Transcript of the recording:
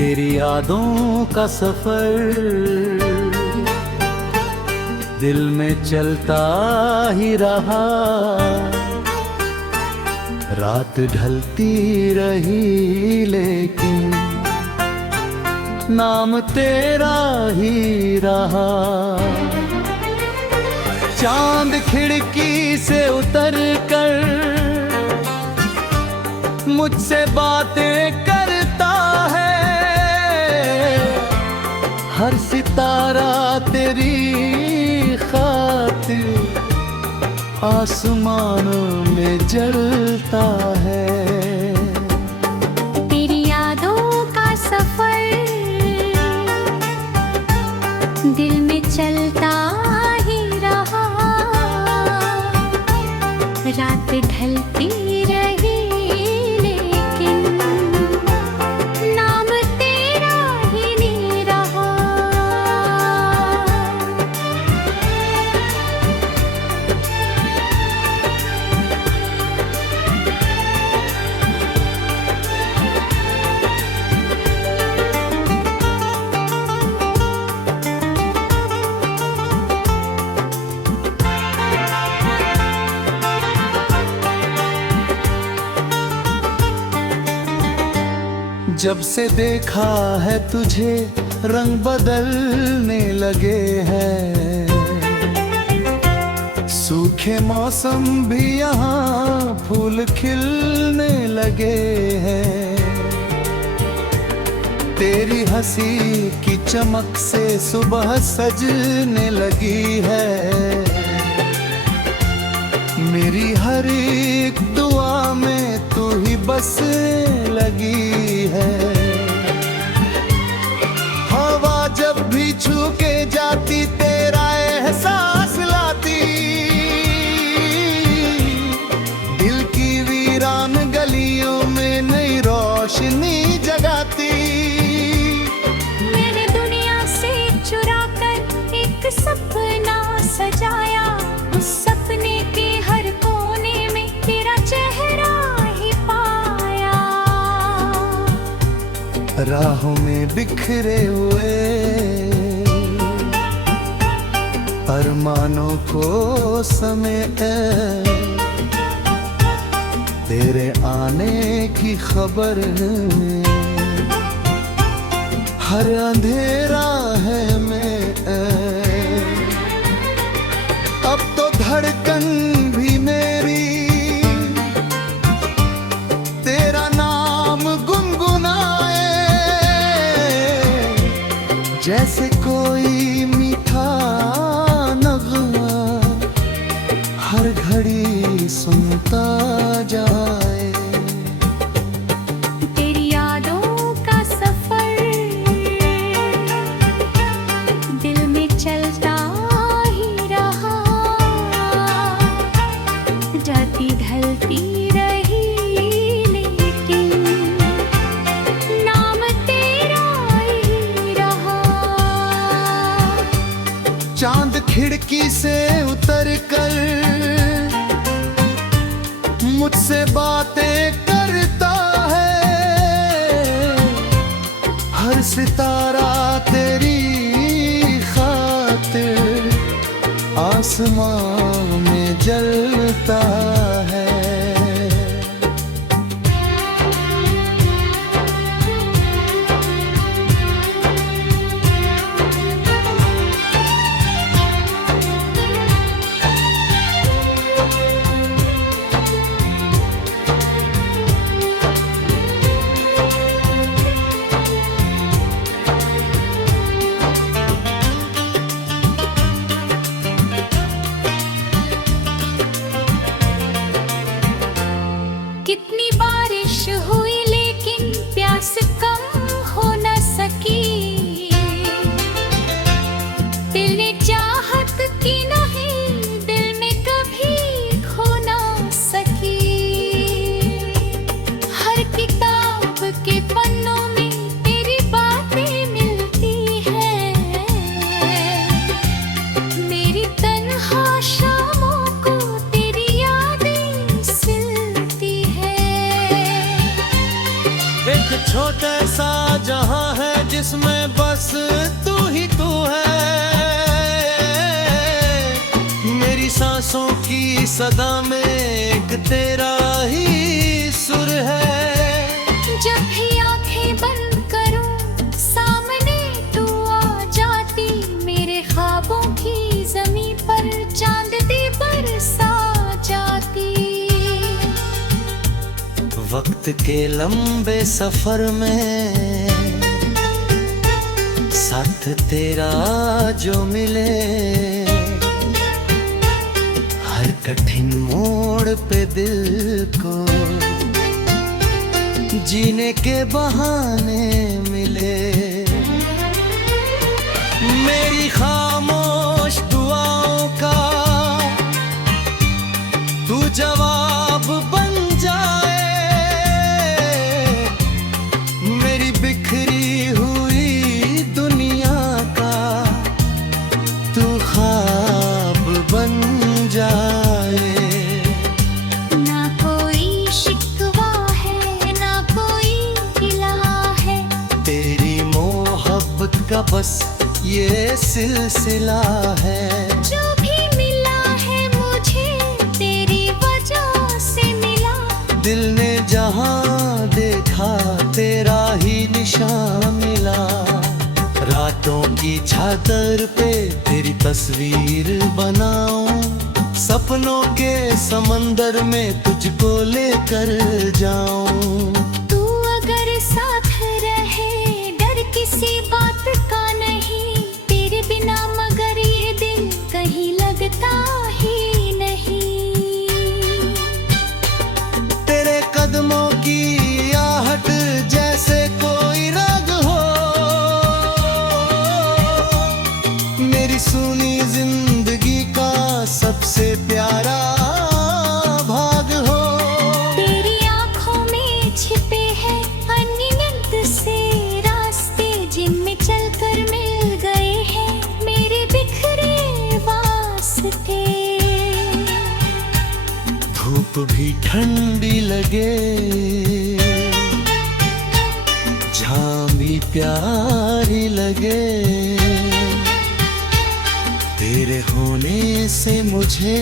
तेरी यादों का सफर दिल में चलता ही रहा। रात ढलती रही लेकिन नाम तेरा ही रहा। चांद खिड़की से उतर कर मुझसे बातें करता है। हर सितारा तेरी खातिर आसमानों में जलता है। तेरी यादों का सफर दिल में चलता ही रहा। रात ढलती रही लेकिन नाम तेरा ही नहीं रहा। जब से देखा है तुझे रंग बदलने लगे हैं। सूखे मौसम भी यहाँ फूल खिलने लगे हैं। तेरी हंसी की चमक से सुबह सजने लगी है। मेरी हर एक दुआ में तू ही बसने लगी है। हवा जब भी छू के जाती तेरा एहसास लाती। दिल की वीरान गलियों में नई रोशनी जगाती। मैंने दुनिया से चुरा कर एक सपना सजाया। उस सपने के हर कोने में तेरा चेहरा ही पाया। राहों में बिखरे हुए अरमानों को समेट तेरे आने की खबर में हर अंधेरा है मैं। अब तो धड़कन भी मेरी तेरा नाम गुनगुनाए। जैसे कोई मीठा नगमा हर घड़ी सुनता जाए। तेरी यादों का सफर दिल में चलता ही रहा। जाती ढलती रही लेकिन नाम तेरा ही रहा। चांद खिड़की से उतर कर मुझसे बातें करता है। हर सितारा तेरी खातिर आसमां में जलता है। तू ही तू है। मेरी सांसों की सदा में एक तेरा ही सुर है। जब भी आंखें बंद करूं सामने तू आ जाती, मेरे ख्वाबों की ज़मीं पर चांदनी बरसा जाती। वक्त के लंबे सफर में साथ तेरा जो मिले, हर कठिन मोड़ पे दिल को जीने के बहाने मिले। मेरी खामोश दुआओं का तू जवाब बन जाए, मेरी बिखरी हुई दुनिया का तू ख्वाब बन जाए। ना कोई शिकवा है ना कोई गिला है, तेरी मोहब्बत का बस ये सिलसिला है। जो भी मिला है मुझे तेरी वजह से मिला। दिल ने जहां देखा तेरा ही निशान मिला। रातों की चादर पे तेरी तस्वीर बनाऊं, सपनों के समंदर में तुझको लेकर जाऊं। तू अगर साथ रहे डर किसी बात का नहीं, तेरे बिना मगर ये दिल कहीं लगता ही नहीं। तेरे कदमों की आहट जैसे कोई राग हो, मेरी सुनी जिंदगी का सबसे प्यारा भाग हो। तेरी आंखों में छिपे हैं अनगिनत से रास्ते, जिनमें चलकर मिल गए हैं मेरे बिखरे वास्ते। धूप भी ठंडी लगे, झां भी प्यारी लगे, तेरे होने से मुझे